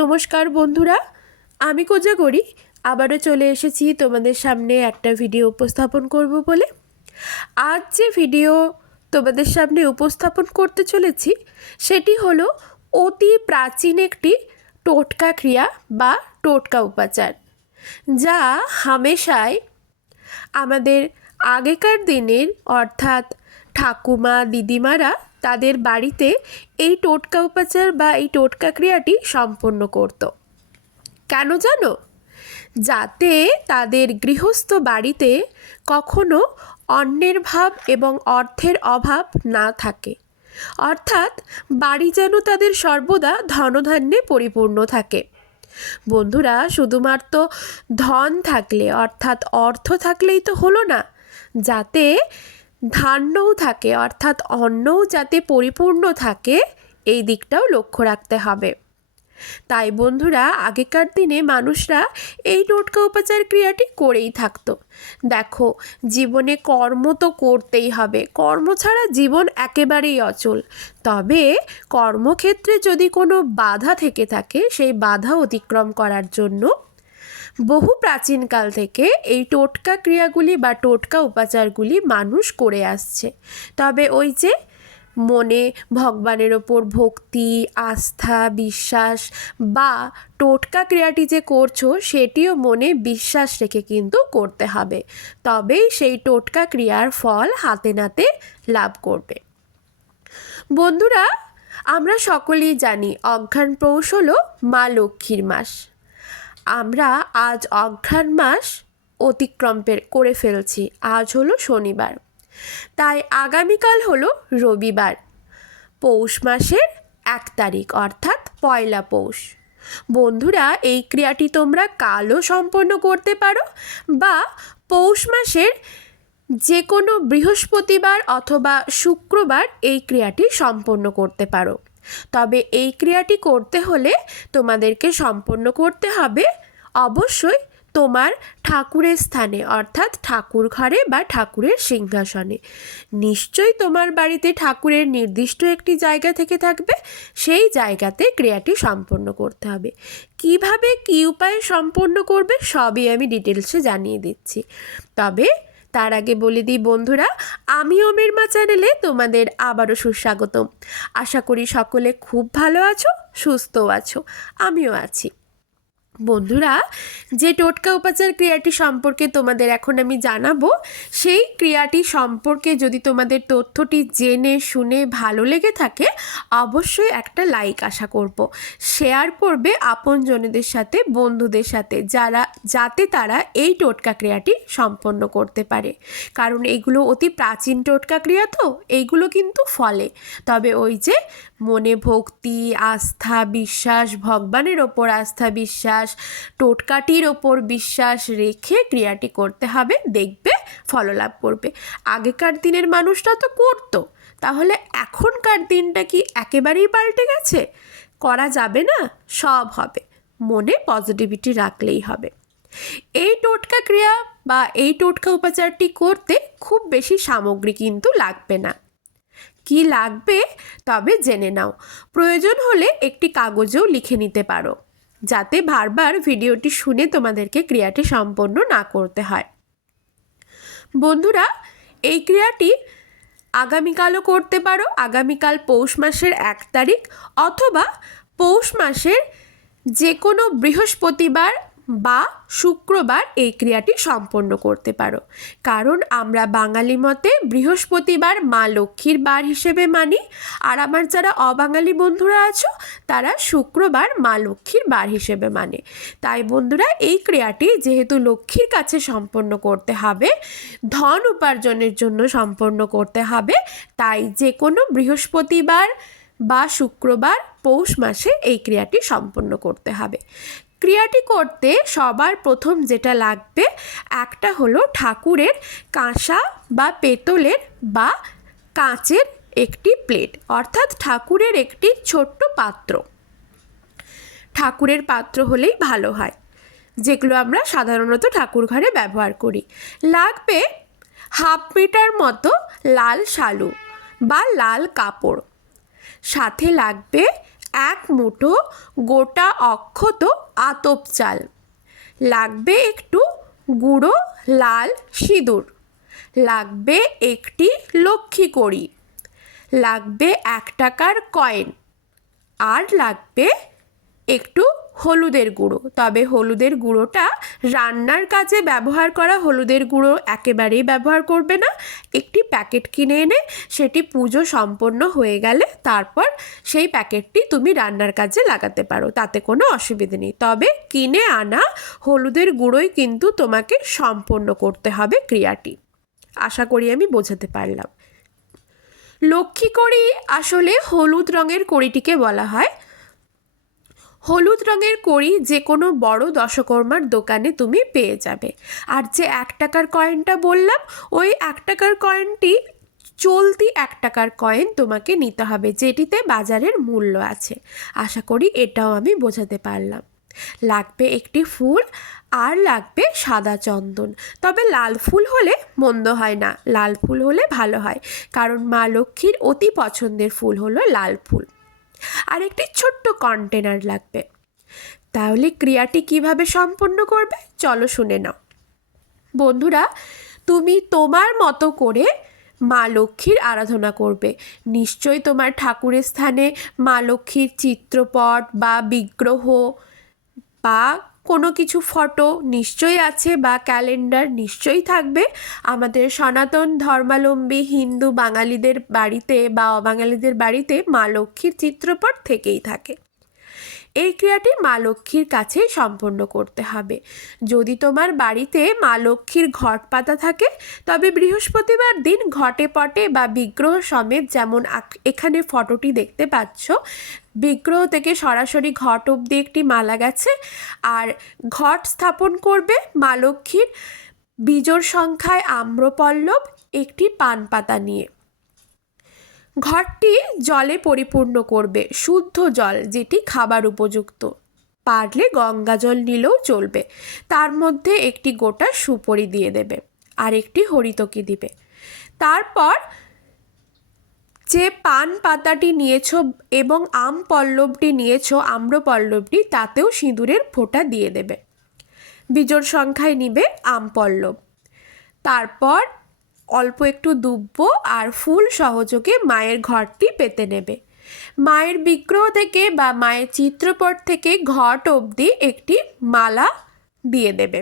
নমস্কার বন্ধুরা, আমি কোজাগরি আবারও চলে এসেছি তোমাদের সামনে একটা ভিডিও উপস্থাপন করব বলে। আজ যে ভিডিও তোমাদের সামনে উপস্থাপন করতে চলেছি, সেটি হলো অতি প্রাচীন একটি টোটকা ক্রিয়া বা টোটকা উপাচার, যা হামেশায় আমাদের আগেকার দিনের, অর্থাৎ ঠাকুমা, দিদিমারা তাদের বাড়িতে এই টোটকা উপাচার বা এই টোটকা ক্রিয়াটি সম্পন্ন করত। কেন জানো? যাতে তাদের গৃহস্থ বাড়িতে কখনো অন্যের ভাব এবং অর্থের অভাব না থাকে। অর্থাৎ বাড়ি যেন তাদের সর্বদা ধনধান্যে পরিপূর্ণ থাকে। বন্ধুরা, শুধুমাত্র ধন থাকলে অর্থাৎ অর্থ থাকলেই তো হলো না। যাতে ধান্যও থাকে, অর্থাৎ অন্নও যাতে পরিপূর্ণ থাকে, এই দিকটাও লক্ষ্য রাখতে হবে। তাই বন্ধুরা, আগেকার দিনে মানুষরা এই টোটকা উপাচার ক্রিয়াটি করেই থাকতো। দেখো, জীবনে কর্ম তো করতেই হবে, কর্ম ছাড়া জীবন একেবারেই অচল। তবে কর্মক্ষেত্রে যদি কোনো বাধা থেকে থাকে, সেই বাধা অতিক্রম করার জন্য বহু প্রাচীনকাল থেকে এই টোটকা ক্রিয়াগুলি বা টোটকা উপাচারগুলি মানুষ করে আসছে। তবে ওই যে মনে, ভগবানের ওপর ভক্তি, আস্থা, বিশ্বাস বা টোটকা ক্রিয়াটি যে করছ, সেটিও মনে বিশ্বাস রেখে কিন্তু করতে হবে। তবেই সেই টোটকা ক্রিয়ার ফল হাতে নাতে লাভ করবে। বন্ধুরা, আমরা সকলেই জানি অঘ্রাণ পৌষ হলো মা লক্ষ্মীর মাস। আমরা আজ অঘ্রাণ মাস অতিক্রম করে ফেলছি। আজ হলো শনিবার। তাই আগামীকাল হলো রবিবার। পৌষ মাসের এক তারিখ, অর্থাৎ পয়লা পৌষ। বন্ধুরা, এই ক্রিয়াটি তোমরা কালও সম্পন্ন করতে পারো বা পৌষ মাসের যে কোনো বৃহস্পতিবার অথবা শুক্রবার এই ক্রিয়াটি সম্পন্ন করতে পারো। তবে এই ক্রিয়াটি করতে হলে তোমাদেরকে সম্পন্ন করতে হবে অবশ্যই তোমার ঠাকুরের স্থানে, অর্থাৎ ঠাকুর ঘরে বা ঠাকুরের সিংহাসনে। নিশ্চয়ই তোমার বাড়িতে ঠাকুরের নির্দিষ্ট একটি জায়গা থেকে থাকবে, সেই জায়গাতে ক্রিয়াটি সম্পন্ন করতে হবে। কীভাবে কী উপায়ে সম্পন্ন করবে, সবই আমি ডিটেলসে জানিয়ে দিচ্ছি। তবে তার আগে বলে দিই বন্ধুরা, আমি ওমের মা চ্যানেলে তোমাদের আবারও সুস্বাগতম। আশা করি সকলে খুব ভালো আছো, সুস্থও আছো, আমিও আছি। বন্ধুরা, যে টোটকা উপাচার ক্রিয়াটি সম্পর্কে তোমাদের এখন আমি জানাব, সেই ক্রিয়াটি সম্পর্কে যদি তোমাদের তথ্যটি জেনে, শুনে ভালো লেগে থাকে, অবশ্যই একটা লাইক আশা করব। শেয়ার করবে আপনজনেদের সাথে, বন্ধুদের সাথে, যারা, যাতে তারা এই টোটকা ক্রিয়াটি সম্পন্ন করতে পারে। কারণ এইগুলো অতি প্রাচীন টোটকা ক্রিয়া তো এইগুলো কিন্তু ফলে। তবে ওই যে মনে ভক্তি, আস্থা, বিশ্বাস, ভগবানের ওপর আস্থা, বিশ্বাস টোটকাটির ওপর বিশ্বাস রেখে ক্রিয়াটি করতে হবে, দেখবে ফললাভ করবে। আগেকার দিনের মানুষরা তো করতো, তাহলে এখনকার দিনটা কি একেবারেই পাল্টে গেছে? করা যাবে না, সব হবে, মনে পজিটিভিটি রাখলেই হবে। এই টোটকা ক্রিয়া বা এই টোটকা উপাচারটি করতে খুব বেশি সামগ্রী কিন্তু লাগবে না। কি লাগবে? তবে জেনে নাও। প্রয়োজন হলে একটি কাগজেও লিখে নিতে পারো। যাতে বারবার ভিডিওটি শুনে তোমাদেরকে ক্রিয়াটি সম্পন্ন না করতে হয়। বন্ধুরা, এই ক্রিয়াটি আগামীকালও করতে পারো। আগামীকাল পৌষ মাসের এক তারিখ অথবা পৌষ মাসের যে কোনো বৃহস্পতিবার বা শুক্রবার এই ক্রিয়াটি সম্পন্ন করতে পারো। কারণ আমরা বাঙালি মতে বৃহস্পতিবার মা লক্ষ্মীর বার হিসেবে মানি, আর আমার যারা অবাঙালি বন্ধুরা আছো, তারা শুক্রবার মা লক্ষ্মীর বার হিসেবে মানে। তাই বন্ধুরা, এই ক্রিয়াটি যেহেতু লক্ষ্মীর কাছে সম্পন্ন করতে হবে, ধন উপার্জনের জন্য সম্পন্ন করতে হবে, তাই যে কোনো বৃহস্পতিবার বা শুক্রবার পৌষ মাসে এই ক্রিয়াটি সম্পন্ন করতে হবে। ক্রিয়াটি করতে সবার প্রথম যেটা লাগবে, একটা হলো ঠাকুরের কাঁসা বা পেতলের বা কাঁচের একটি প্লেট, অর্থাৎ ঠাকুরের একটি ছোট্ট পাত্র। ঠাকুরের পাত্র হলেই ভালো হয়, যেগুলো আমরা সাধারণত ঠাকুর ঘরে ব্যবহার করি। লাগবে হাফ মিটার মতো লাল শালু বা লাল কাপড়। সাথে লাগবে এক মুঠো গোটা অক্ষত আতপ চাল। লাগবে একটু গুঁড়ো লাল সিঁদুর। লাগবে একটি লক্ষ্মী কড়ি। লাগবে এক টাকার কয়েন। আর লাগবে একটু হলুদের গুঁড়ো। তবে হলুদের গুঁড়োটা রান্নার কাজে ব্যবহার করা হলুদের গুঁড়ো একেবারেই ব্যবহার করবে না। একটি প্যাকেট কিনে এনে সেটি পুজো সম্পন্ন হয়ে গেলে তারপর সেই প্যাকেটটি তুমি রান্নার কাজে লাগাতে পারো, তাতে কোনো অসুবিধে নেই। তবে কিনে আনা হলুদের গুঁড়োই কিন্তু তোমাকে সম্পন্ন করতে হবে ক্রিয়াটি। আশা করি আমি বোঝাতে পারলাম। লক্ষ্মী কড়ি আসলে হলুদ রঙের কড়িটিকে বলা হয়। হলুদ রঙের কড়ি যে কোনো বড় দশকর্মার দোকানে তুমি পেয়ে যাবে। আর যে এক টাকার কয়েনটা বললাম, ওই এক টাকার কয়েনটি চলতি এক টাকার কয়েন তোমাকে নিতে হবে, যেটিতে বাজারের মূল্য আছে। আশা করি এটাও আমি বোঝাতে পারলাম। লাগবে একটি ফুল আর লাগবে সাদা চন্দন। তবে লাল ফুল হলে মন্দ হয় না, লাল ফুল হলে ভালো হয়। কারণ মা লক্ষ্মীর অতি পছন্দের ফুল হলো লাল ফুল। আর একটি ছোট্ট কন্টেনার লাগবে। তাহলে ক্রিয়াটি কীভাবে সম্পন্ন করবে? চলো শুনে নাও। বন্ধুরা, তুমি তোমার মতো করে মা লক্ষ্মীর আরাধনা করবে। নিশ্চয়ই তোমার ঠাকুরের স্থানে মা লক্ষ্মীর চিত্রপট বা বিগ্রহ বা কোনো কিছু ফটো নিশ্চয়ই আছে বা ক্যালেন্ডার নিশ্চয়ই থাকবে। আমাদের সনাতন ধর্মালম্বী হিন্দু বাঙালিদের বাড়িতে বা অবাঙালিদের বাড়িতে মা লক্ষ্মীর চিত্রপট থেকেই থাকে। এই ক্রিয়াটি মা লক্ষ্মীর কাছেই সম্পন্ন করতে হবে। যদি তোমার বাড়িতে মা লক্ষ্মীর ঘট পাতা থাকে, তবে বৃহস্পতিবার দিন ঘটে পটে বা বিগ্রহ সমেত যেমন এখানে ফটোটি দেখতে পাচ্ছ, বিগ্রহ থেকে সরাসরি ঘট অবধি একটি মালা গেছে। আর ঘট স্থাপন করবে মা লক্ষ্মীর বিজোর সংখ্যায় আম্রপল্লব, একটি পান পাতা নিয়ে। ঘরটি জলে পরিপূর্ণ করবে, শুদ্ধ জল যেটি খাবার উপযুক্ত। পারলে গঙ্গা জল নিলেও চলবে, তার মধ্যে একটি গোটা সুপরি দিয়ে দেবে আর একটি হরিতকি দিবে। তারপর যে পান পাতাটি নিয়েছ এবং আম পল্লবটি নিয়েছ, আম্র পল্লবটি, তাতেও সিঁদুরের ফোঁটা দিয়ে দেবে। বিজোর সংখ্যায় নিবে আম পল্লব। তারপর অল্প একটু দুব্ব আর ফুল সহযোগে মায়ের ঘরটি পেতে নেবে। মায়ের বিগ্রহ থেকে বা মায়ের চিত্রপট থেকে ঘট অবধি একটি মালা দিয়ে দেবে।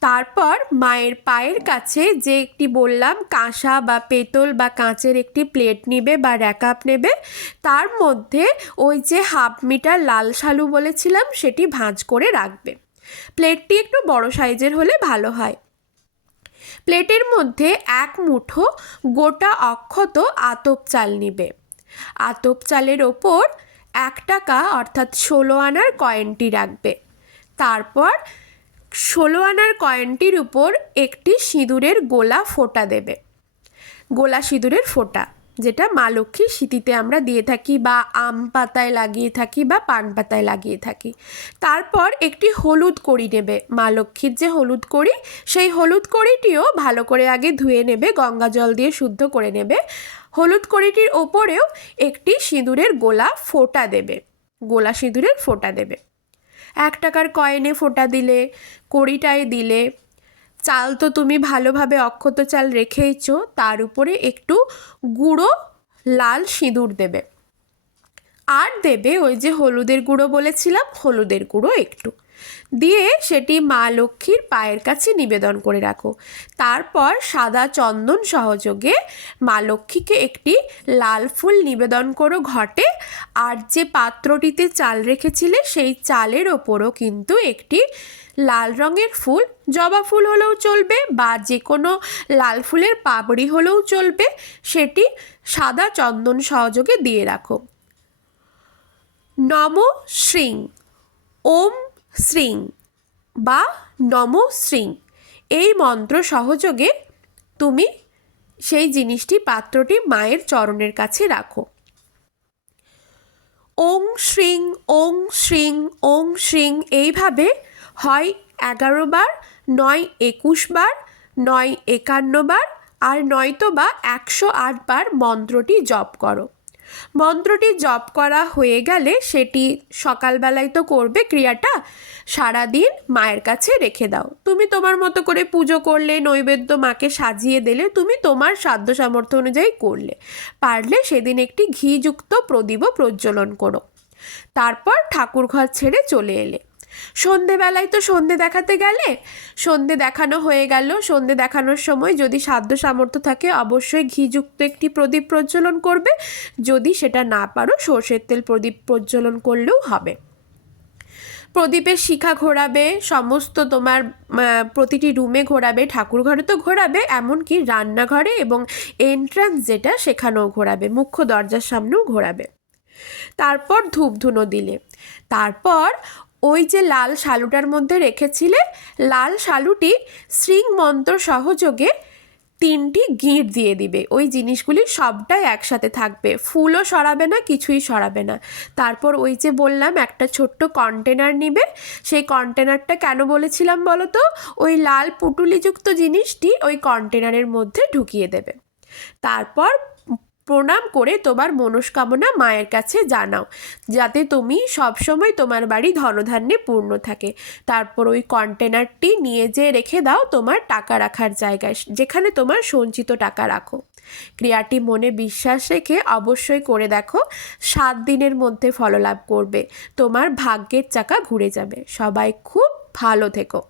তারপর মায়ের পায়ের কাছে যে একটি বললাম কাঁসা বা পেতল বা কাঁচের একটি প্লেট নেবে বা র্যাকাপ নেবে, তার মধ্যে ওই যে হাফ মিটার লাল শালু বলেছিলাম সেটি ভাঁজ করে রাখবে। প্লেটটি একটু বড় সাইজের হলে ভালো হয়। প্লেটের মধ্যে এক মুঠো গোটা অক্ষত আতপ চাল নিবে। আতপ চালের ওপর এক টাকা অর্থাৎ ষোলো আনার কয়েনটি রাখবে। তারপর ষোলো আনার কয়েনটির উপর একটি সিঁদুরের গোলা ফোঁটা দেবে। গোলা সিঁদুরের ফোঁটা। যেটা মা লক্ষ্মীর স্মৃতিতে আমরা দিয়ে থাকি বা আম পাতায় লাগিয়ে থাকি বা পান পাতায় লাগিয়ে থাকি। তারপর একটি হলুদ কড়ি নেবে। মা লক্ষ্মীর যে হলুদ কড়ি, সেই হলুদ কড়িটিও ভালো করে আগে ধুয়ে নেবে, গঙ্গা জল দিয়ে শুদ্ধ করে নেবে। হলুদ কড়িটির ওপরেও একটি সিঁদুরের গোলা ফোঁটা দেবে। গোলা সিঁদুরের ফোঁটা দেবে। এক টাকার কয়েনে ফোঁটা দিলে, কড়িটায় দিলে চাল তো তুমি ভালোভাবে অক্ষত চাল রেখেইছো, তার উপরে একটু গুঁড়ো লাল সিঁদুর দেবে। আর দেবে ওই যে হলুদের গুঁড়ো বলেছিলাম, হলুদের গুঁড়ো একটু। দিয়ে সেটি মা লক্ষ্মীর পায়ের কাছে নিবেদন করে রাখো। তারপর সাদা চন্দন সহযোগে মা লক্ষ্মীকে একটি লাল ফুল নিবেদন করো ঘটে। আর যে পাত্রটিতে চাল রেখেছিলে, সেই চালের ওপরও কিন্তু একটি লাল রঙের ফুল জবা ফুল হলেও চলবে বা যে কোনো লাল ফুলের পাপড়ি হলেও চলবে, সেটি সাদা চন্দন সহযোগে দিয়ে রাখো। নম শ্রিং। ওম শ্রিং বা নম শ্রিং। এই মন্ত্র সহযোগে তুমি সেই জিনিসটি পাত্রটি মায়ের চরণের কাছে রাখো। ওং শ্রিং ওং শ্রিং ওং শ্রিং। এইভাবে হয় এগারো বার নয় একুশ বার, নয় একান্ন বার আর নয়তো বা একশো আট বার মন্ত্রটি জপ করো। মন্ত্রটি জপ করা হয়ে গেলে সেটি সকালবেলায় তো করবে, ক্রিয়াটা সারাদিন মায়ের কাছে রেখে দাও। তুমি তোমার মতো করে পুজো করলে, নৈবেদ্য মাকে সাজিয়ে দিলে, তুমি তোমার সাধ্য সামর্থ্য অনুযায়ী করলে। পারলে সেদিন একটি ঘিযুক্ত প্রদীপও প্রজ্বলন করো। তারপর ঠাকুর ঘর ছেড়ে চলে এলে। সন্ধেবেলায় তো সন্ধে দেখাতে গেলে? সন্ধে দেখানো হয়ে গেল। সন্ধে দেখানোর সময় যদি সাধ্য সামর্থ্য থাকে, অবশ্যই ঘিযুক্ত একটি প্রদীপ প্রজ্বলন করবে। যদি সেটা না পারো, সর্ষের তেল প্রদীপ প্রজ্বলন করলেও হবে। প্রদীপের শিখা ঘোরাবে, সমস্ত তোমার প্রতিটি রুমে ঘোরাবে, ঠাকুর ঘরে তো ঘোরাবে, এমনকি রান্নাঘরে এবং এন্ট্রান্স যেটা, সেখানেও ঘোরাবে, মুখ্য দরজার সামনেও ঘোরাবে। তারপর ধূপধুনো দিলে। তারপর ওই যে লাল শালুটার মধ্যে রেখেছিলে, লাল শালুটি শৃং মন্ত্র সহযোগে তিনটি গিঁট দিয়ে দিবে। ওই জিনিসগুলি সবটাই একসাথে থাকবে। ফুলও সরাবে না, কিছুই সরাবে না। তারপর ওই যে বললাম, একটা ছোট্ট কন্টেনার নিবে। সেই কন্টেনারটা কেন বলেছিলাম বলো তো ওই লাল পুটুলিযুক্ত জিনিসটি ওই কন্টেনারের মধ্যে ঢুকিয়ে দেবে। তারপর প্রণাম করে তোমার মনস্কামনা মায়ের কাছে জানাও, যাতে তুমি সবসময় তোমার বাড়ি ধনধান্যে পূর্ণ থাকে। তারপর ওই কন্টেনারটি নিয়ে যেয়ে রেখে দাও তোমার টাকা রাখার জায়গায়, যেখানে তোমার সঞ্চিত টাকা রাখো। ক্রিয়াটি মনে বিশ্বাস রেখে অবশ্যই করে দেখো, সাত দিনের মধ্যে ফললাভ করবে, তোমার ভাগ্যের চাকা ঘুরে যাবে। সবাই খুব ভালো থেকো।